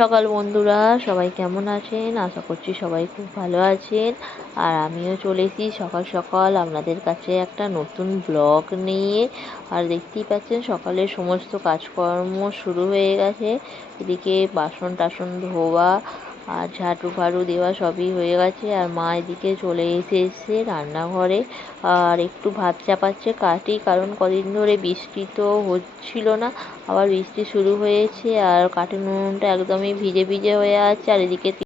সকাল বন্ধুরা, সবাই কেমন আছেন? আশা করছি সবাই খুব ভালো আছেন। আর আমিও চলে এসেছি সকাল সকাল আপনাদের কাছে একটা নতুন ব্লগ নিয়ে। আর দেখতেই পাচ্ছেন সকালের সমস্ত কাজকর্ম শুরু হয়ে গেছে। এদিকে বাসন টাসন ধোয়া আর ঝাড়ু ফাড়ু দেওয়া সবই হয়ে গেছে। আর মা এদিকে চলে এসেছে রান্নাঘরে। আর একটু ভাত চাপাচ্ছে কাটি, কারণ কদিন ধরে বৃষ্টি তো হচ্ছিল না, আবার বৃষ্টি শুরু হয়েছে। আর কাঠের উনুনটা একদমই ভিজে ভিজে হয়ে আছে। আর এদিকে